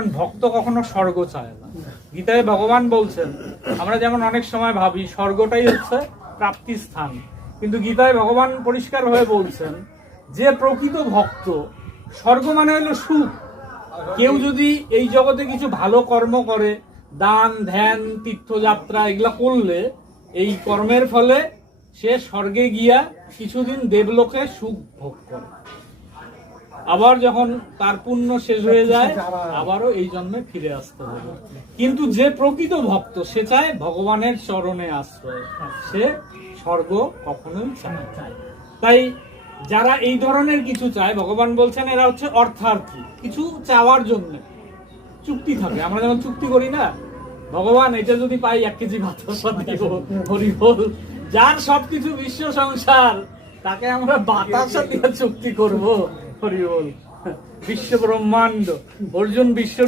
ভক্ত কখনো স্বর্গ চায় না। গীতায় ভগবান বলছেন, আমরা যেমন অনেক সময় ভাবি স্বর্গটাই হচ্ছে প্রাপ্তি স্থান, কিন্তু গীতায় ভগবান পরিষ্কার হয়ে বলছেন যে প্রকৃত ভক্ত, স্বর্গ মানে হলো সুখ। কেউ যদি এই জগতে কিছু ভালো কর্ম করে, দান ধ্যান তীর্থযাত্রা এগুলা করলে, এই কর্মের ফলে সে স্বর্গে গিয়া কিছুদিন দেবলোকে সুখ ভোগ করে, আবার যখন তার পুণ্য শেষ হয়ে যায় আবারও এই জন্মে ফিরে আসতে হবে। কিন্তু যে প্রকৃত ভক্ত সে চায় ভগবানের চরণে আশ্রয়, সে স্বর্গ কখনোই চায়। তাই যারা এই ধরনের কিছু চায়, ভগবান বলছেন এরা হচ্ছে অর্থার্থী, কিছু চাওয়ার জন্য চুক্তি থাকে। আমরা যেমন চুক্তি করি না, ভগবান এটা যদি পাই 1 কেজি ভাত দিব, হরি বল। যার সবকিছু বিশ্ব সংসার, তাকে আমরা বাতাসা দিয়ে চুক্তি করব, হরি বল। বিশ্ব ব্রহ্মাণ্ড, অর্জুন বিশ্ব